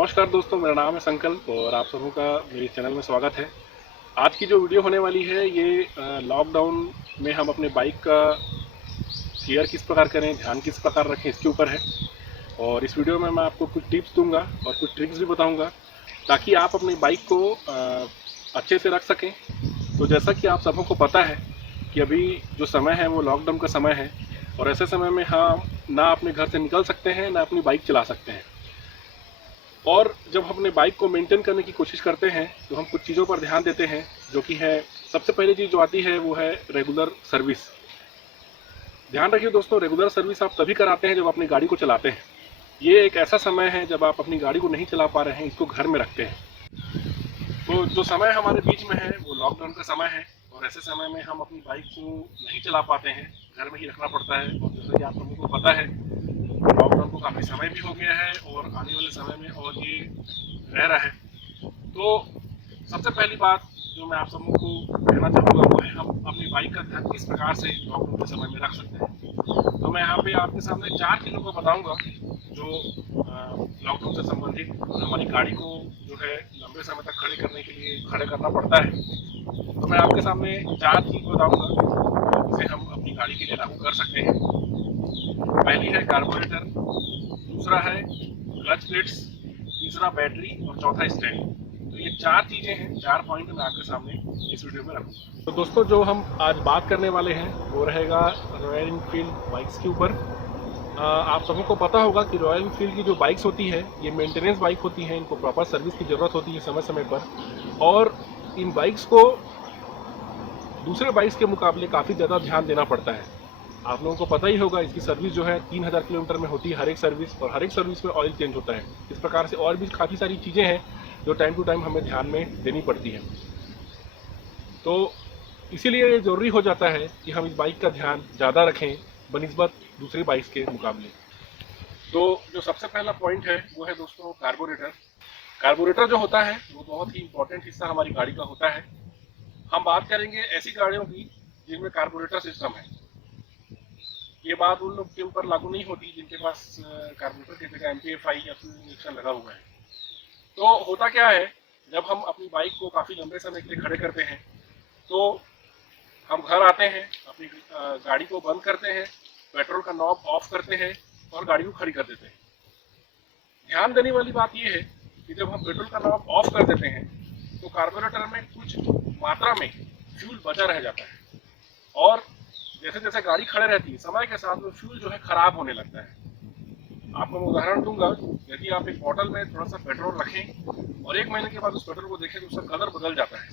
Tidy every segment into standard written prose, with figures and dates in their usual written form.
नमस्कार दोस्तों, मेरा नाम है संकल्प और आप सबों का मेरे चैनल में स्वागत है। आज की जो वीडियो होने वाली है ये लॉकडाउन में हम अपने बाइक का केयर किस प्रकार करें, ध्यान किस प्रकार रखें, इसके ऊपर है। और इस वीडियो में मैं आपको कुछ टिप्स दूंगा और कुछ ट्रिक्स भी बताऊंगा ताकि आप अपनी बाइक को अच्छे से रख सकें। तो जैसा कि आप सबों को पता है कि अभी जो समय है वो लॉकडाउन का समय है और ऐसे समय में हम ना अपने घर से निकल सकते हैं ना अपनी बाइक चला सकते हैं। और जब हम अपने बाइक को मेंटेन करने की कोशिश करते हैं तो हम कुछ चीज़ों पर ध्यान देते हैं, जो कि है सबसे पहली चीज़ जो आती है वो है रेगुलर सर्विस। ध्यान रखिए दोस्तों, रेगुलर सर्विस आप तभी कराते हैं जब अपनी गाड़ी को चलाते हैं। ये एक ऐसा समय है जब आप अपनी गाड़ी को नहीं चला पा रहे हैं, इसको घर में रखते हैं। तो जो समय हमारे बीच में है वो लॉकडाउन का समय है और ऐसे समय में हम अपनी बाइक को नहीं चला पाते हैं, घर में ही रखना पड़ता है। और जैसा कि आप लोगों को पता है, लॉकडाउन को काफ़ी समय भी हो गया है और आने वाले समय में और ये रह रहा है। तो सबसे पहली बात जो मैं आप सबों को कहना चाहूँगा वो है हम अपनी बाइक का ध्यान किस प्रकार से लॉकडाउन के समय में रख सकते हैं। तो मैं यहाँ पे आपके सामने 4 चीज़ों को बताऊँगा जो लॉकडाउन से संबंधित हमारी गाड़ी को जो है लंबे समय तक खड़े करना पड़ता है। तो मैं आपके सामने 4 चीज़ बताऊँगा जिसे हम अपनी गाड़ी के लिए लागू कर सकते हैं। पहली है कार्बोरेटर, दूसरा है क्लच प्लेट्स, तीसरा बैटरी और चौथा स्टैंड। तो ये 4 चीज़ें हैं, 4 पॉइंट मैं आपके सामने इस वीडियो में रखूँगा। तो दोस्तों, जो हम आज बात करने वाले हैं वो रहेगा रॉयल एनफील्ड बाइक्स के ऊपर। आप सबों को पता होगा कि रॉयल एनफील्ड की जो बाइक्स होती है ये मेंटेनेंस बाइक होती हैं, इनको प्रॉपर सर्विस की ज़रूरत होती है समय समय पर। और इन बाइक्स को दूसरे बाइक्स के मुकाबले काफ़ी ज़्यादा ध्यान देना पड़ता है। आप लोगों को पता ही होगा, इसकी सर्विस जो है 3000 किलोमीटर में होती है हर एक सर्विस, और हर एक सर्विस में ऑयल चेंज होता है। इस प्रकार से और भी काफ़ी सारी चीज़ें हैं जो टाइम टू टाइम हमें ध्यान में देनी पड़ती हैं। तो इसीलिए ये ज़रूरी हो जाता है कि हम इस बाइक का ध्यान ज़्यादा रखें बनिस्बत दूसरी बाइक्स के मुकाबले। तो जो सबसे पहला पॉइंट है वो है दोस्तों कार्बोरेटर। कार्बोरेटर जो होता है वो बहुत ही इंपॉर्टेंट हिस्सा हमारी गाड़ी का होता है। हम बात करेंगे ऐसी गाड़ियों की जिनमें कार्बोरेटर सिस्टम है। ये बात उन लोग के ऊपर लागू नहीं होती जिनके पास कार्बोरेटर की जगह MPFI या फ्यूल इंजेक्शन लगा हुआ है। तो होता क्या है, जब हम अपनी बाइक को काफ़ी लंबे समय के लिए खड़े करते हैं तो हम घर आते हैं, अपनी गाड़ी को बंद करते हैं, पेट्रोल का नॉब ऑफ करते हैं और गाड़ी को खड़ी कर देते हैं। ध्यान देने वाली बात यह है कि जब हम पेट्रोल का नॉब ऑफ कर देते हैं तो कार्बोरेटर में कुछ मात्रा में फ्यूल बचा रह जाता है और जैसे जैसे गाड़ी खड़े रहती है समय के साथ वो फ्यूल जो है खराब होने लगता है। आपको मैं उदाहरण दूंगा, यदि आप एक बॉटल में थोड़ा सा पेट्रोल रखें और 1 महीने के बाद उस पेट्रोल को देखें तो उसका कलर बदल जाता है,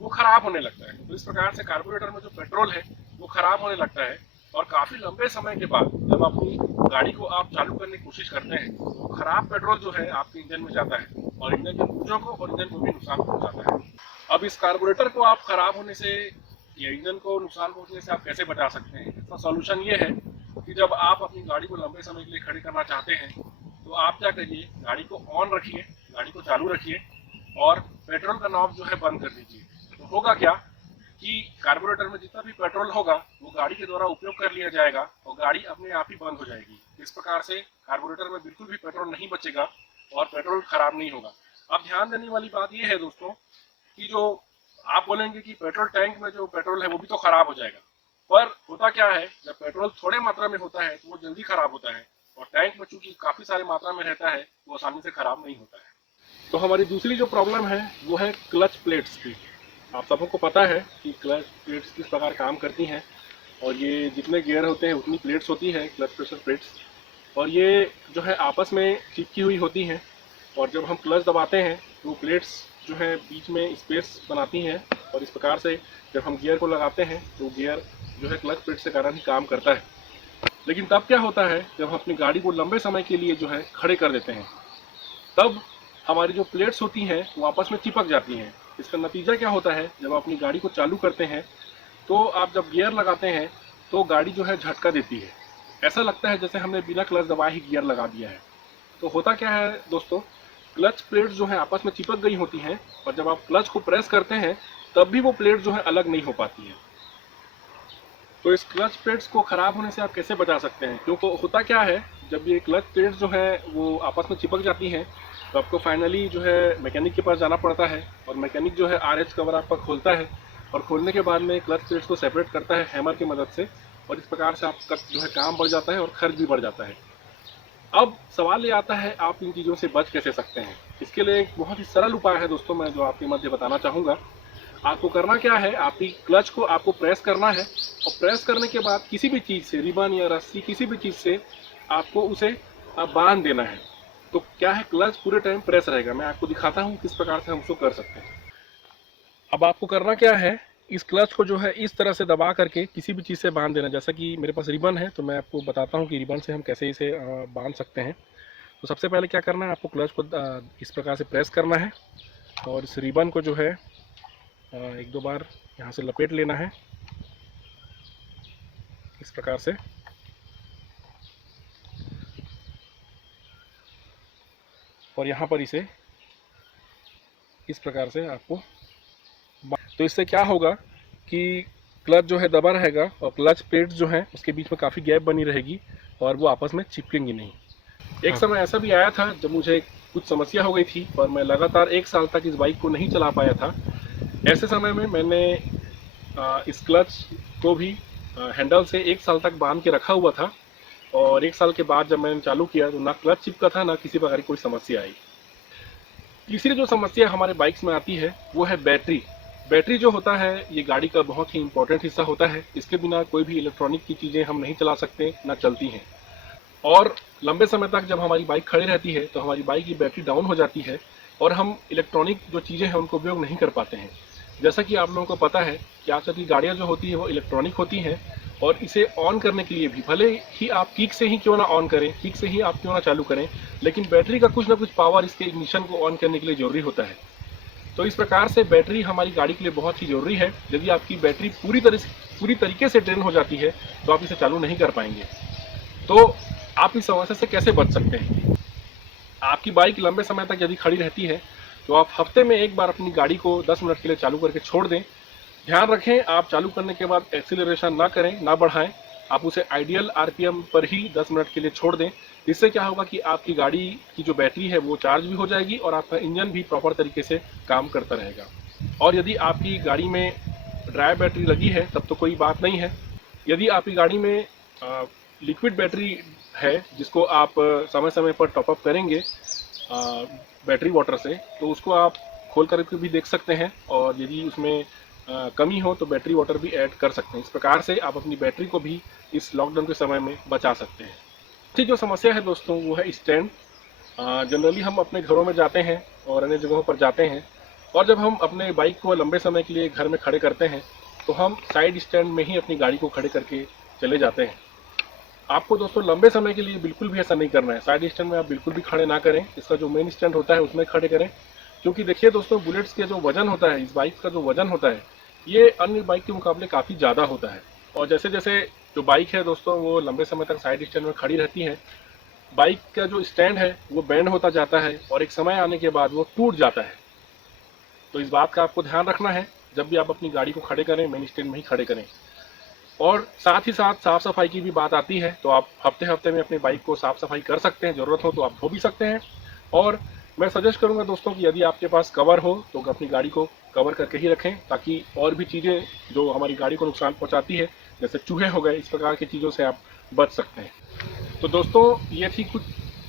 वो खराब होने लगता है। तो इस प्रकार से कार्बोरेटर में जो पेट्रोल है वो खराब होने लगता है और काफ़ी लंबे समय के बाद जब अपनी गाड़ी को आप चालू करने की कोशिश करते हैं तो खराब पेट्रोल जो है आपके इंजन में जाता है और इंजन के पुर्जों को और इंजन को भी नुकसान पहुंचाता है। अब इस कार्बोरेटर को आप खराब होने से या इंजन को नुकसान पहुंचने से आप कैसे बचा सकते हैं? इसका सॉल्यूशन ये है कि जब आप अपनी गाड़ी को लंबे समय के लिए खड़ी करना चाहते हैं तो आप क्या करिए, गाड़ी को ऑन रखिए, गाड़ी को चालू रखिए और पेट्रोल का नॉब जो है बंद कर दीजिए। तो होगा क्या कि कार्बोरेटर में जितना भी पेट्रोल होगा वो गाड़ी के द्वारा उपयोग कर लिया जाएगा और गाड़ी अपने आप ही बंद हो जाएगी। इस प्रकार से कार्बोरेटर में बिल्कुल भी पेट्रोल नहीं बचेगा और पेट्रोल खराब नहीं होगा। अब ध्यान देने वाली बात यह है दोस्तों कि जो आप बोलेंगे कि पेट्रोल टैंक में जो पेट्रोल है वो भी तो खराब हो जाएगा, पर होता क्या है, जब पेट्रोल थोड़े मात्रा में होता है तो वो जल्दी खराब होता है और टैंक में चूंकि काफी सारी मात्रा में रहता है वो आसानी से खराब नहीं होता है। तो हमारी दूसरी जो प्रॉब्लम है वो है क्लच प्लेट्स की। आप सबों को पता है कि क्लच प्लेट्स किस प्रकार काम करती हैं और ये जितने गियर होते हैं उतनी प्लेट्स होती हैं, क्लच प्रेशर प्लेट्स, और ये जो है आपस में चिपकी हुई होती हैं और जब हम क्लच दबाते हैं तो प्लेट्स जो है बीच में स्पेस बनाती हैं और इस प्रकार से जब हम गियर को लगाते हैं तो गियर जो है क्लच प्लेट के कारण ही काम करता है। लेकिन तब क्या होता है, जब हम अपनी गाड़ी को लंबे समय के लिए जो है खड़े कर देते हैं तब हमारी जो प्लेट्स होती हैं वो आपस में चिपक जाती हैं। इसका नतीजा क्या होता है, जब आप अपनी गाड़ी को चालू करते हैं तो आप जब गियर लगाते हैं तो गाड़ी जो है झटका देती है, ऐसा लगता है जैसे हमने बिना क्लच दबाए ही गियर लगा दिया है। तो होता क्या है दोस्तों, क्लच प्लेट्स जो है आपस में चिपक गई होती हैं और जब आप क्लच को प्रेस करते हैं तब भी वो प्लेट जो है अलग नहीं हो पाती है। तो इस क्लच प्लेट्स को खराब होने से आप कैसे बचा सकते हैं? क्योंकि होता क्या है, जब ये क्लच प्लेट्स जो है वो आपस में चिपक जाती हैं तो आपको फाइनली जो है मैकेनिक के पास जाना पड़ता है, और मैकेनिक जो है RH कवर आपका खोलता है, और खोलने के बाद में क्लच प्लेट्स को सेपरेट करता है हैमर की मदद से, और इस प्रकार से आपका जो है काम बढ़ जाता है और खर्च भी बढ़ जाता है। अब सवाल ये आता है, आप इन चीज़ों से बच कैसे सकते हैं। इसके लिए एक बहुत ही सरल उपाय है दोस्तों, मैं जो आपके मध्य बताना चाहूँगा। आपको करना क्या है, आपकी क्लच को आपको प्रेस करना है, और प्रेस करने के बाद किसी भी चीज़ से, रिबन या रस्सी, किसी भी चीज़ से आपको उसे बांध देना है। तो क्या है, क्लच पूरे टाइम प्रेस रहेगा। मैं आपको दिखाता हूँ किस प्रकार से हम उसको कर सकते हैं। अब आपको करना क्या है, इस क्लच को जो है इस तरह से दबा करके किसी भी चीज़ से बांध देना। जैसा कि मेरे पास रिबन है तो मैं आपको बताता हूँ कि रिबन से हम कैसे इसे बांध सकते हैं। तो सबसे पहले क्या करना है, आपको क्लच को इस प्रकार से प्रेस करना है, और इस रिबन को जो है एक दो बार यहाँ से लपेट लेना है इस प्रकार से, और यहाँ पर इसे इस प्रकार से आपको, तो इससे क्या होगा कि क्लच जो है दबा रहेगा, और क्लच प्लेट्स जो है उसके बीच में काफ़ी गैप बनी रहेगी, और वो आपस में चिपकेंगी नहीं। एक समय ऐसा भी आया था जब मुझे कुछ समस्या हो गई थी और मैं लगातार 1 साल तक इस बाइक को नहीं चला पाया था। ऐसे समय में मैंने इस क्लच को भी हैंडल से 1 साल तक बांध के रखा हुआ था, और 1 साल के बाद जब मैंने चालू किया तो ना क्लच चिपका था, ना किसी प्रकार की कोई समस्या आई। तीसरी जो समस्या हमारे बाइक्स में आती है वो है बैटरी। बैटरी जो होता है ये गाड़ी का बहुत ही इंपॉर्टेंट हिस्सा होता है। इसके बिना कोई भी इलेक्ट्रॉनिक की चीज़ें हम नहीं चला सकते, ना चलती हैं। और लंबे समय तक जब हमारी बाइक खड़ी रहती है तो हमारी बाइक की बैटरी डाउन हो जाती है, और हम इलेक्ट्रॉनिक जो चीज़ें हैं उनको उपयोग नहीं कर पाते हैं। जैसा कि आप लोगों को पता है कि आजकल की गाड़ियाँ जो होती है वो इलेक्ट्रॉनिक होती हैं, और इसे ऑन करने के लिए भी भले ही आप किक से ही क्यों ना ऑन करें, किक से ही आप क्यों ना चालू करें, लेकिन बैटरी का कुछ ना कुछ पावर इसके इग्निशन को ऑन करने के लिए जरूरी होता है। तो इस प्रकार से बैटरी हमारी गाड़ी के लिए बहुत ही ज़रूरी है। यदि आपकी बैटरी पूरी तरीके से ड्रेन हो जाती है तो आप इसे चालू नहीं कर पाएंगे। तो आप इस समस्या से कैसे बच सकते हैं? आपकी बाइक लंबे समय तक यदि खड़ी रहती है तो आप हफ्ते में एक बार अपनी गाड़ी को 10 मिनट के लिए चालू करके छोड़ दें। ध्यान रखें, आप चालू करने के बाद एक्सीलरेशन ना करें, ना बढ़ाएं। आप उसे आइडियल आरपीएम पर ही 10 मिनट के लिए छोड़ दें। इससे क्या होगा कि आपकी गाड़ी की जो बैटरी है वो चार्ज भी हो जाएगी, और आपका इंजन भी प्रॉपर तरीके से काम करता रहेगा। और यदि आपकी गाड़ी में ड्राई बैटरी लगी है तब तो कोई बात नहीं है। यदि आपकी गाड़ी में लिक्विड बैटरी है जिसको आप समय समय पर टॉपअप करेंगे बैटरी वाटर से, तो उसको आप खोल करके भी देख सकते हैं, और यदि उसमें कमी हो तो बैटरी वाटर भी ऐड कर सकते हैं। इस प्रकार से आप अपनी बैटरी को भी इस लॉकडाउन के समय में बचा सकते हैं। ठीक, जो समस्या है दोस्तों वो है स्टैंड। जनरली हम अपने घरों में जाते हैं और अन्य जगहों पर जाते हैं, और जब हम अपने बाइक को लंबे समय के लिए घर में खड़े करते हैं तो हम साइड स्टैंड में ही अपनी गाड़ी को खड़े करके चले जाते हैं। आपको दोस्तों लंबे समय के लिए बिल्कुल भी ऐसा नहीं करना है। साइड स्टैंड में आप बिल्कुल भी खड़े ना करें। इसका जो मेन स्टैंड होता है उसमें खड़े करें, क्योंकि देखिए दोस्तों, बुलेट्स के जो वजन होता है, इस बाइक का जो वजन होता है, ये अन्य बाइक के मुकाबले काफ़ी ज़्यादा होता है। और जैसे जैसे जो बाइक है दोस्तों वो लंबे समय तक साइड स्टैंड में खड़ी रहती है, बाइक का जो स्टैंड है वो बेंड होता जाता है, और एक समय आने के बाद वो टूट जाता है। तो इस बात का आपको ध्यान रखना है, जब भी आप अपनी गाड़ी को खड़े करें मेन स्टैंड में ही खड़े करें। और साथ ही साथ साफ़ सफाई की भी बात आती है, तो आप हफ्ते हफ्ते में अपनी बाइक को साफ़ सफाई कर सकते हैं। ज़रूरत हो तो आप धो भी सकते हैं। और मैं सजेस्ट करूंगा दोस्तों कि यदि आपके पास कवर हो तो अपनी गाड़ी को कवर करके ही रखें, ताकि और भी चीज़ें जो हमारी गाड़ी को नुकसान पहुंचाती है, जैसे चूहे हो गए, इस प्रकार की चीज़ों से आप बच सकते हैं। तो दोस्तों, ये थी कुछ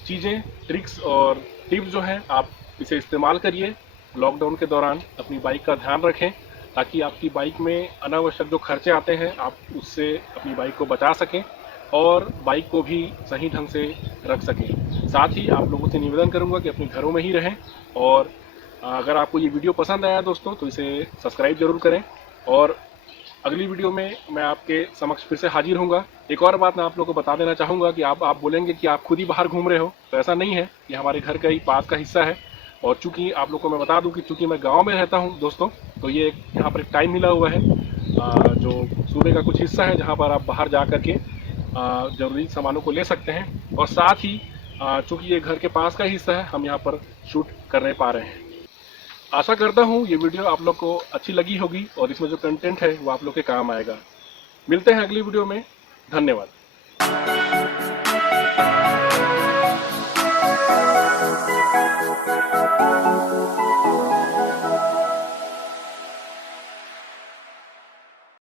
चीज़ें, ट्रिक्स और टिप्स जो हैं, आप इसे इस्तेमाल करिए। लॉकडाउन के दौरान अपनी बाइक का ध्यान रखें, ताकि आपकी बाइक में अनावश्यक जो खर्चे आते हैं आप उससे अपनी बाइक को बचा सकें, और बाइक को भी सही ढंग से रख सकें। साथ ही आप लोगों से निवेदन करूंगा कि अपने घरों में ही रहें, और अगर आपको ये वीडियो पसंद आया दोस्तों तो इसे सब्सक्राइब जरूर करें, और अगली वीडियो में मैं आपके समक्ष फिर से हाजिर होऊंगा। एक और बात मैं आप लोगों को बता देना चाहूँगा कि आप बोलेंगे कि आप खुद ही बाहर घूम रहे हो, तो ऐसा नहीं है। ये हमारे घर का ही पास का हिस्सा है, और चूंकि आप लोग को मैं बता दूं कि चूंकि मैं गांव में रहता हूं दोस्तों, तो ये यहाँ पर एक टाइम मिला हुआ है, जो सूबे का कुछ हिस्सा है जहाँ पर आप बाहर जा करके ज़रूरी सामानों को ले सकते हैं। और साथ ही चूंकि ये घर के पास का हिस्सा है, हम यहाँ पर शूट करने पा रहे हैं। आशा करता हूँ ये वीडियो आप लोग को अच्छी लगी होगी, और इसमें जो कंटेंट है वो आप लोग के काम आएगा। मिलते हैं अगली वीडियो में। धन्यवाद।